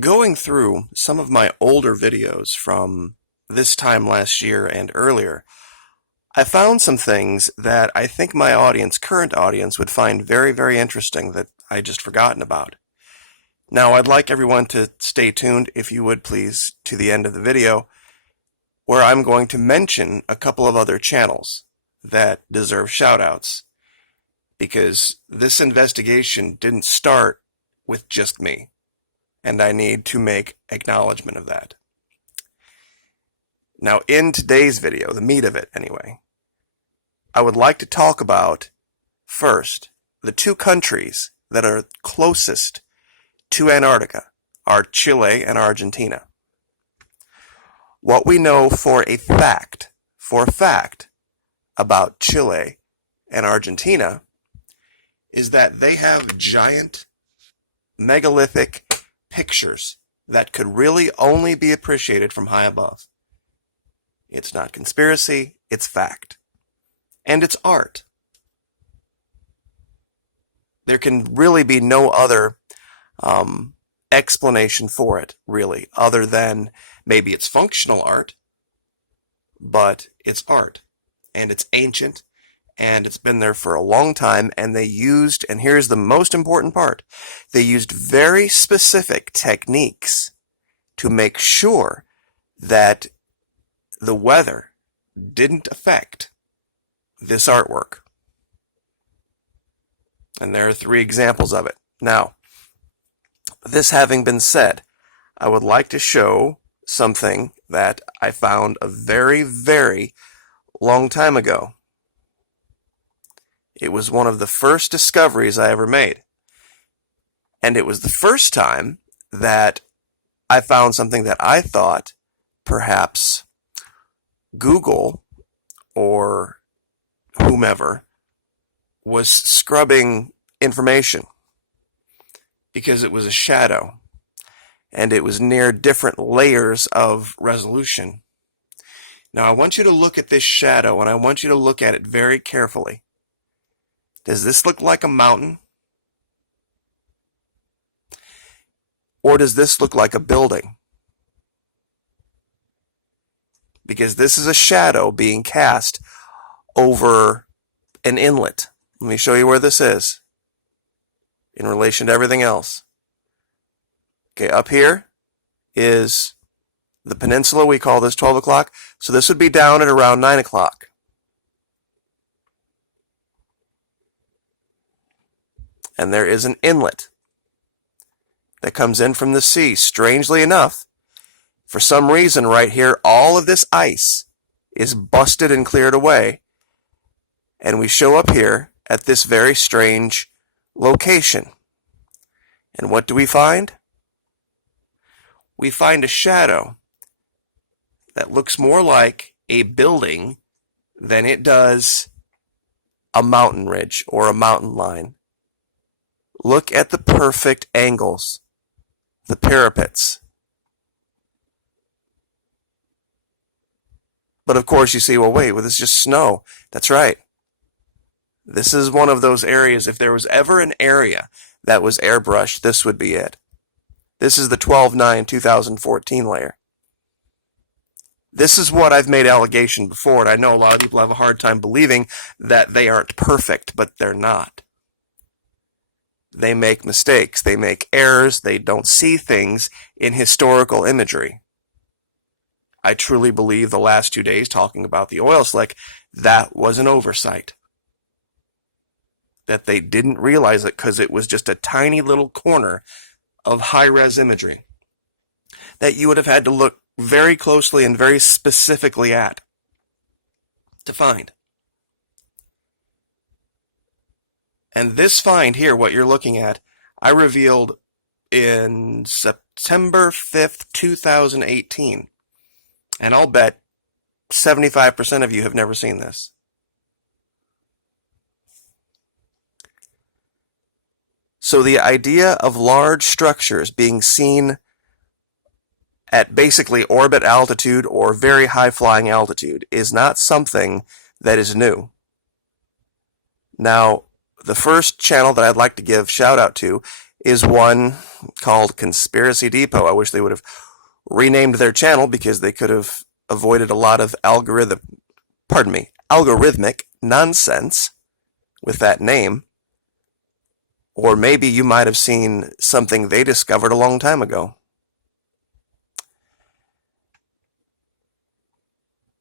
Going through some of my older videos from this time last year and earlier, I found some things that I think my audience, current audience, would find very, very interesting that I just forgotten about. Now, I'd like everyone to stay tuned, if you would please, to the end of the video, where I'm going to mention a couple of other channels that deserve shoutouts, because this investigation didn't start with just me, and I need to make acknowledgement of that. Now, in today's video, the meat of it anyway, I would like to talk about, first, the two countries that are closest to Antarctica are Chile and Argentina. What we know for a fact, about Chile and Argentina is that they have giant megalithic pictures that could really only be appreciated from high above. It's not conspiracy, it's fact. And it's art. There can really be no other explanation for it, really, other than maybe it's functional art, but it's art. And it's ancient, and it's been there for a long time, and they used, and here's the most important part, they used very specific techniques to make sure that the weather didn't affect this artwork. And there are 3 examples of it. Now, this having been said, I would like to show something that I found a very, very long time ago. It was one of the first discoveries I ever made. And it was the first time that I found something that I thought perhaps Google or whomever was scrubbing information, because it was a shadow and it was near different layers of resolution. Now I want you to look at this shadow, and I want you to look at it very carefully. Does this look like a mountain? Or does this look like a building? Because this is a shadow being cast over an inlet. Let me show you where this is in relation to everything else. Okay, up here is the peninsula. We call this 12 o'clock. So this would be down at around 9 o'clock. And there is an inlet that comes in from the sea. Strangely enough, for some reason right here, all of this ice is busted and cleared away. And we show up here at this very strange location. And what do we find? We find a shadow that looks more like a building than it does a mountain ridge or a mountain line. Look at the perfect angles, the parapets. But of course you see, well, wait, this is just snow. That's right. This is one of those areas, if there was ever an area that was airbrushed, this would be it. This is the 12/9/2014 layer. This is what I've made allegation before, and I know a lot of people have a hard time believing that they aren't perfect, but they're not. They make mistakes, they make errors, they don't see things in historical imagery. I truly believe the last 2 days talking about the oil slick, that was an oversight. That they didn't realize it because it was just a tiny little corner of high-res imagery that you would have had to look very closely and very specifically at to find. And this find here, what you're looking at, I revealed in September 5th, 2018. And I'll bet 75% of you have never seen this. So the idea of large structures being seen at basically orbit altitude or very high flying altitude is not something that is new. Now, the first channel that I'd like to give shout out to is one, called Conspiracy Depot. I wish they would have renamed their channel because they could have avoided a lot of algorithmic nonsense with that name. Or maybe you might have seen something they discovered a long time ago.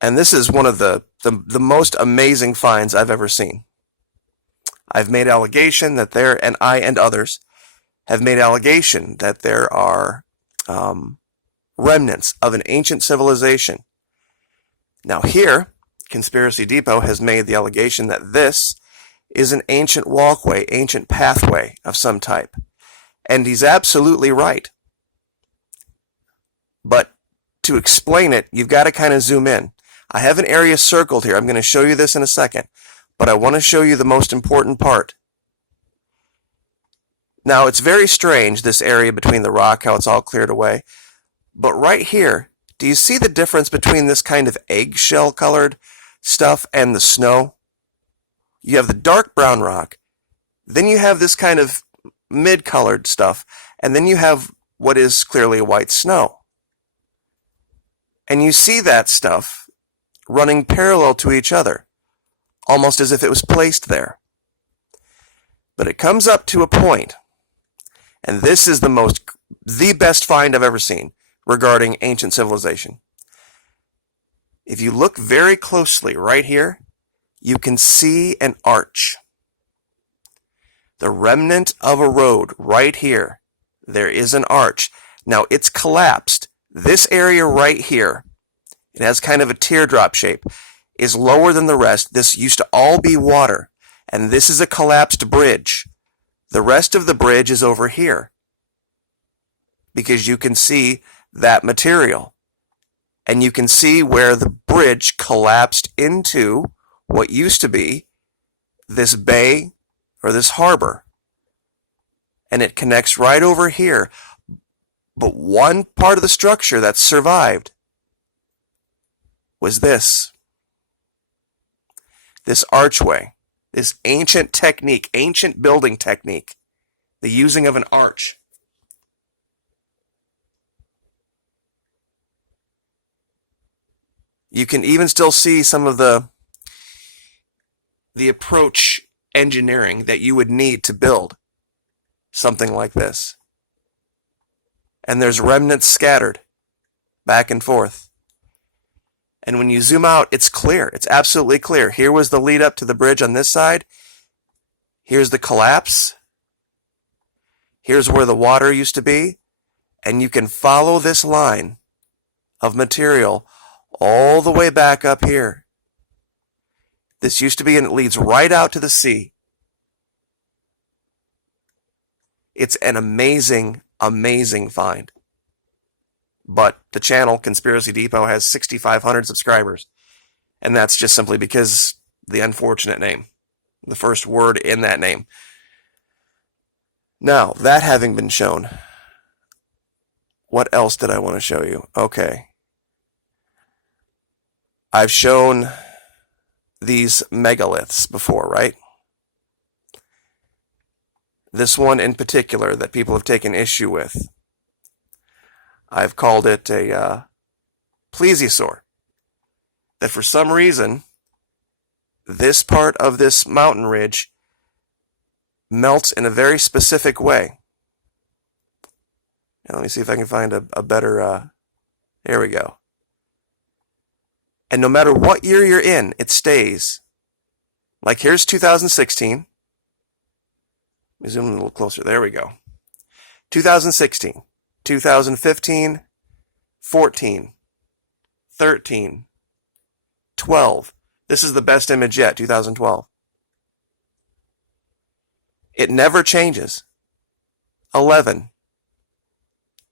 And this is one of the most amazing finds I've ever seen. I've made allegation that there, and I and others have made allegation that there are remnants of an ancient civilization. Now here, Conspiracy Depot has made the allegation that this is an ancient walkway, ancient pathway of some type. And he's absolutely right. But to explain it, you've got to kind of zoom in. I have an area circled here. I'm going to show you this in a second. But I want to show you the most important part. Now, it's very strange, this area between the rock, how it's all cleared away. But right here, do you see the difference between this kind of eggshell colored stuff and the snow? You have the dark brown rock, then you have this kind of mid-colored stuff, and then you have what is clearly a white snow. And you see that stuff running parallel to each other, almost as if it was placed there. But it comes up to a point, and this is the best find I've ever seen regarding ancient civilization. If you look very closely right here, you can see an arch. The remnant of a road right here. There is an arch. Now it's collapsed. This area right here, it has kind of a teardrop shape, is lower than the rest. This used to all be water, and this is a collapsed bridge. The rest of the bridge is over here because you can see that material, and you can see where the bridge collapsed into what used to be this bay or this harbor, and it connects right over here. But one part of the structure that survived was this archway, this ancient technique, ancient building technique, the using of an arch. You can even still see some of the approach engineering that you would need to build something like this. And there's remnants scattered back and forth. And when you zoom out, it's clear. It's absolutely clear. Here was the lead up to the bridge on this side. Here's the collapse. Here's where the water used to be. And you can follow this line of material all the way back up here. This used to be, and it leads right out to the sea. It's an amazing, amazing find. But the channel, Conspiracy Depot, has 6,500 subscribers. And that's just simply because the unfortunate name. The first word in that name. Now, that having been shown, what else did I want to show you? Okay. I've shown these megaliths before, right? This one in particular that people have taken issue with, I've called it a Pleisiosaur. That for some reason, this part of this mountain ridge melts in a very specific way. Now let me see if I can find a better, there we go. And no matter what year you're in, it stays. Like here's 2016. Let me zoom in a little closer. There we go. 2016, 2015, 14, 13, 12. This is the best image yet, 2012. It never changes. 11,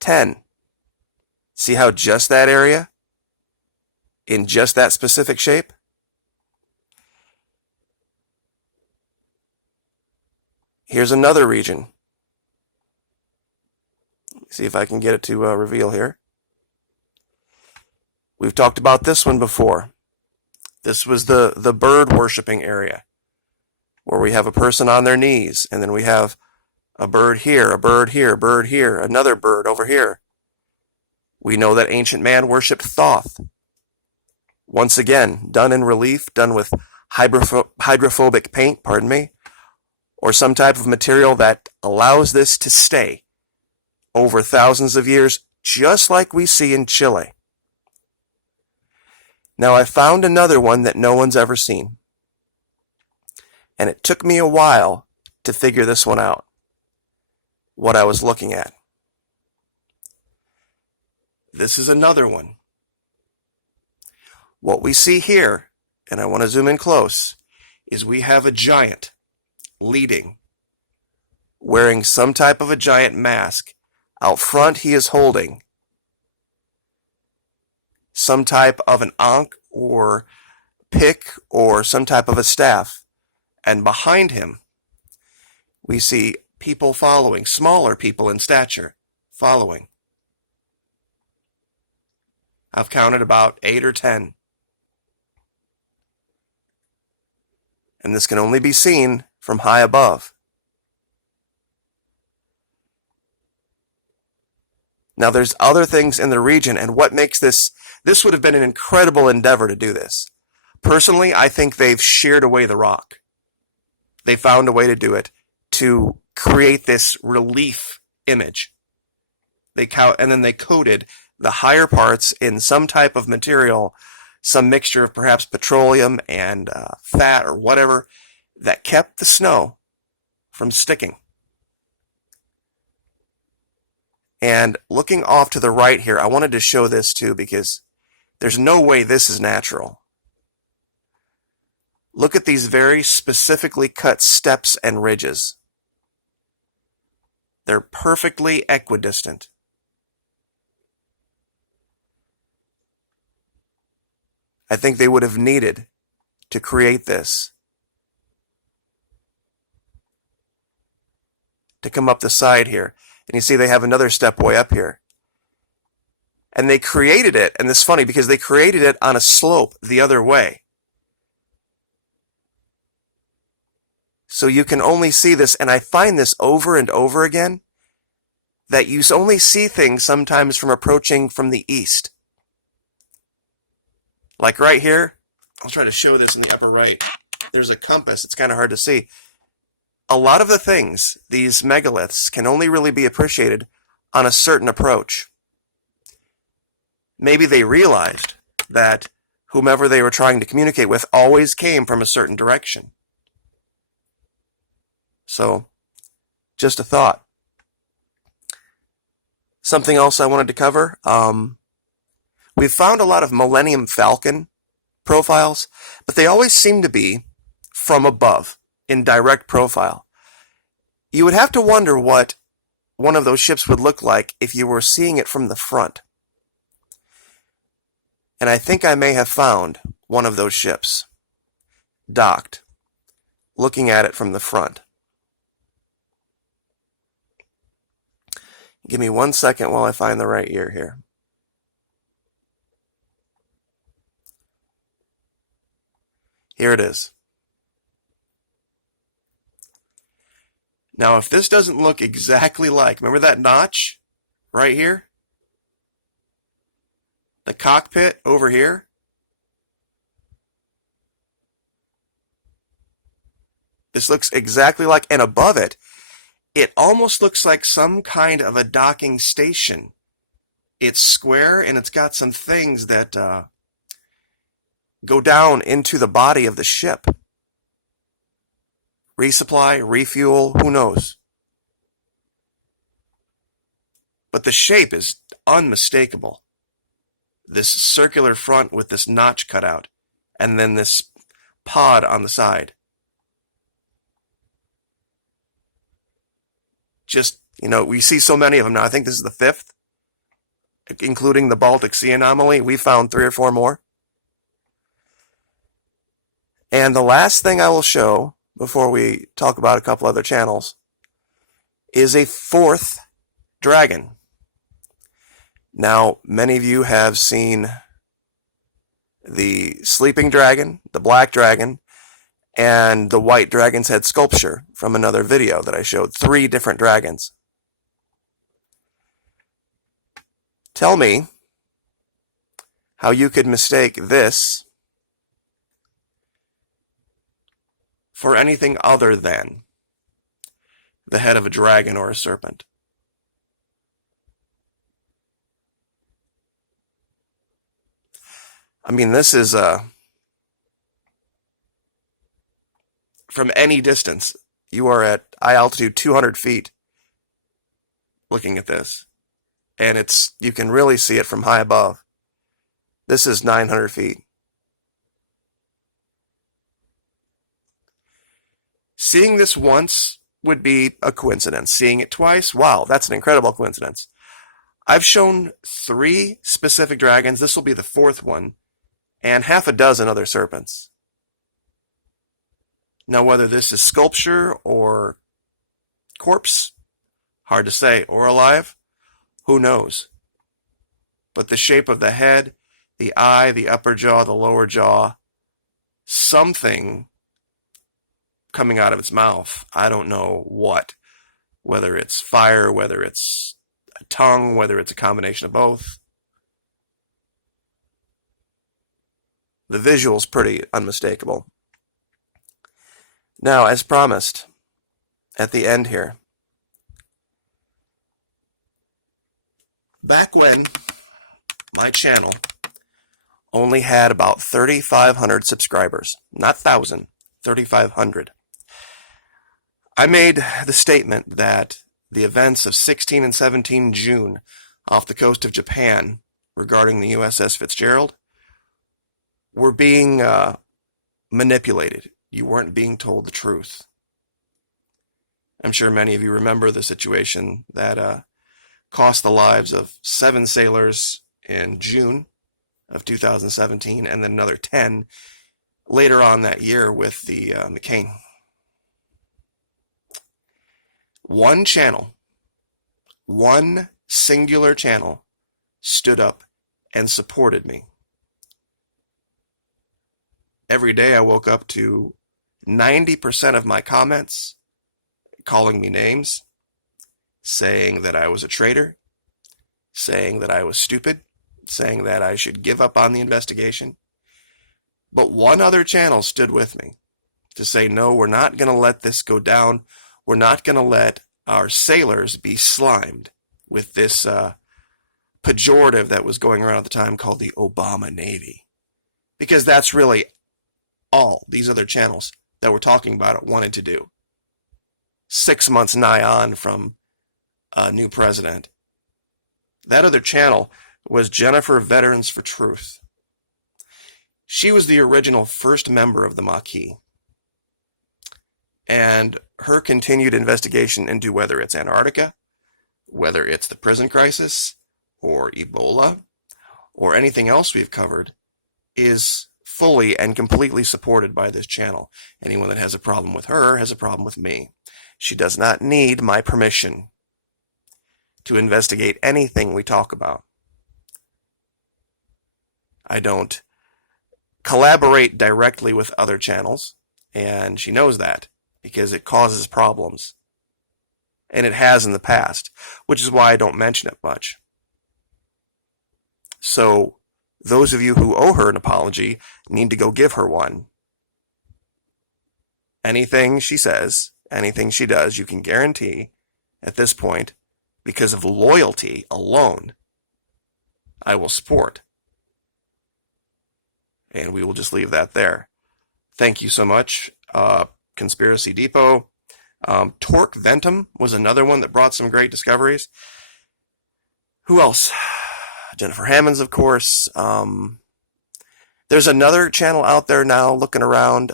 10. See how just that area, in just that specific shape? Here's another region. See if I can get it to reveal here. We've talked about this one before. This was the bird worshipping area, where we have a person on their knees, and then we have A bird here, a bird here, a bird here, another bird over here. We know that ancient man worshipped Thoth. Once again, done in relief, done with hydrophobic paint, or some type of material that allows this to stay over thousands of years, just like we see in Chile. Now, I found another one that no one's ever seen. And it took me a while to figure this one out, what I was looking at. This is another one. What we see here, and I want to zoom in close, is we have a giant leading, wearing some type of a giant mask. Out front, he is holding some type of an ankh or pick or some type of a staff. And behind him, we see people following, smaller people in stature, following. I've counted about 8 or 10. And this can only be seen from high above. Now there's other things in the region, and what makes this would have been an incredible endeavor to do this. Personally, I think they've sheared away the rock. They found a way to do it, to create this relief image. And then they coated the higher parts in some type of material, some mixture of perhaps petroleum and fat or whatever, that kept the snow from sticking. And looking off to the right here, I wanted to show this too, because there's no way this is natural. Look at these very specifically cut steps and ridges. They're perfectly equidistant. I think they would have needed to create this to come up the side here. And you see they have another step way up here. And they created it, and this is funny because they created it on a slope the other way. So you can only see this, and I find this over and over again, that you only see things sometimes from approaching from the east. Like right here, I'll try to show this in the upper right. There's a compass, it's kind of hard to see. A lot of the things, these megaliths, can only really be appreciated on a certain approach. Maybe they realized that whomever they were trying to communicate with always came from a certain direction. So, just a thought. Something else I wanted to cover. We've found a lot of Millennium Falcon profiles, but they always seem to be from above, in direct profile. You would have to wonder what one of those ships would look like if you were seeing it from the front. And I think I may have found one of those ships, docked, looking at it from the front. Give me 1 second while I find the right year here. Here it is. Now, if this doesn't look exactly like, remember that notch right here? The cockpit over here? This looks exactly like, and above it, it almost looks like some kind of a docking station. It's square, and it's got some things that go down into the body of the ship. Resupply, refuel, who knows? But the shape is unmistakable. This circular front with this notch cut out, and then this pod on the side. Just, we see so many of them now. I think this is the 5th, including the Baltic Sea anomaly. We found 3 or 4 more. And the last thing I will show, before we talk about a couple other channels, is a 4th dragon. Now, many of you have seen the sleeping dragon, the black dragon, and the white dragon's head sculpture from another video that I showed. 3 different dragons. Tell me how you could mistake this for anything other than the head of a dragon or a serpent. I mean, this is from any distance. You are at eye altitude 200 feet looking at this. And you can really see it from high above. This is 900 feet. Seeing this once would be a coincidence. Seeing it twice, wow, that's an incredible coincidence. I've shown 3 specific dragons. This will be the 4th one. And half a dozen other serpents. Now, whether this is sculpture or corpse, hard to say, or alive, who knows? But the shape of the head, the eye, the upper jaw, the lower jaw, something coming out of its mouth, I don't know what. Whether it's fire, whether it's a tongue, whether it's a combination of both. The visual's pretty unmistakable. Now, as promised, at the end here, back when my channel only had about 3,500 subscribers, not 1,000, 3,500, I made the statement that the events of 16 and 17 June off the coast of Japan regarding the USS Fitzgerald were being manipulated. You weren't being told the truth. I'm sure many of you remember the situation that cost the lives of 7 sailors in June of 2017, and then another 10 later on that year with the McCain. One channel, one singular channel, stood up and supported me. Every day I woke up to 90% of my comments calling me names, saying that I was a traitor, saying that I was stupid, saying that I should give up on the investigation. But one other channel stood with me to say, no, we're not going to let this go down. We're not going to let our sailors be slimed with this pejorative that was going around at the time called the Obama Navy. Because that's really all these other channels that were talking about it wanted to do. 6 months nigh on from a new president. That other channel was Jennifer Veterans for Truth. She was the original first member of the Maquis. And her continued investigation into whether it's Antarctica, whether it's the prison crisis, or Ebola, or anything else we've covered, is fully and completely supported by this channel. Anyone that has a problem with her has a problem with me. She does not need my permission to investigate anything we talk about. I don't collaborate directly with other channels, and she knows that because it causes problems. And it has in the past, which is why I don't mention it much. So those of you who owe her an apology need to go give her one. Anything she says, anything she does, you can guarantee at this point, because of loyalty alone, I will support. And we will just leave that there. Thank you so much. Conspiracy Depot. Torque Ventum was another one that brought some great discoveries. Who else? Jennifer Hammonds, of course. There's another channel out there now looking around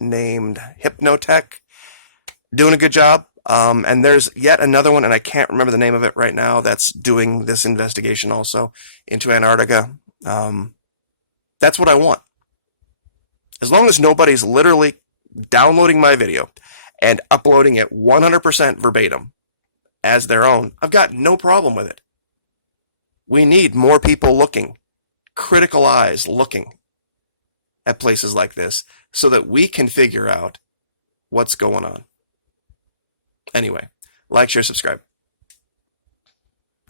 named Hypnotech, doing a good job. And there's yet another one, and I can't remember the name of it right now, that's doing this investigation also into Antarctica. That's what I want. As long as nobody's literally downloading my video and uploading it 100% verbatim as their own, I've got no problem with it. We need more people looking, critical eyes looking at places like this so that we can figure out what's going on. Anyway, like, share, subscribe.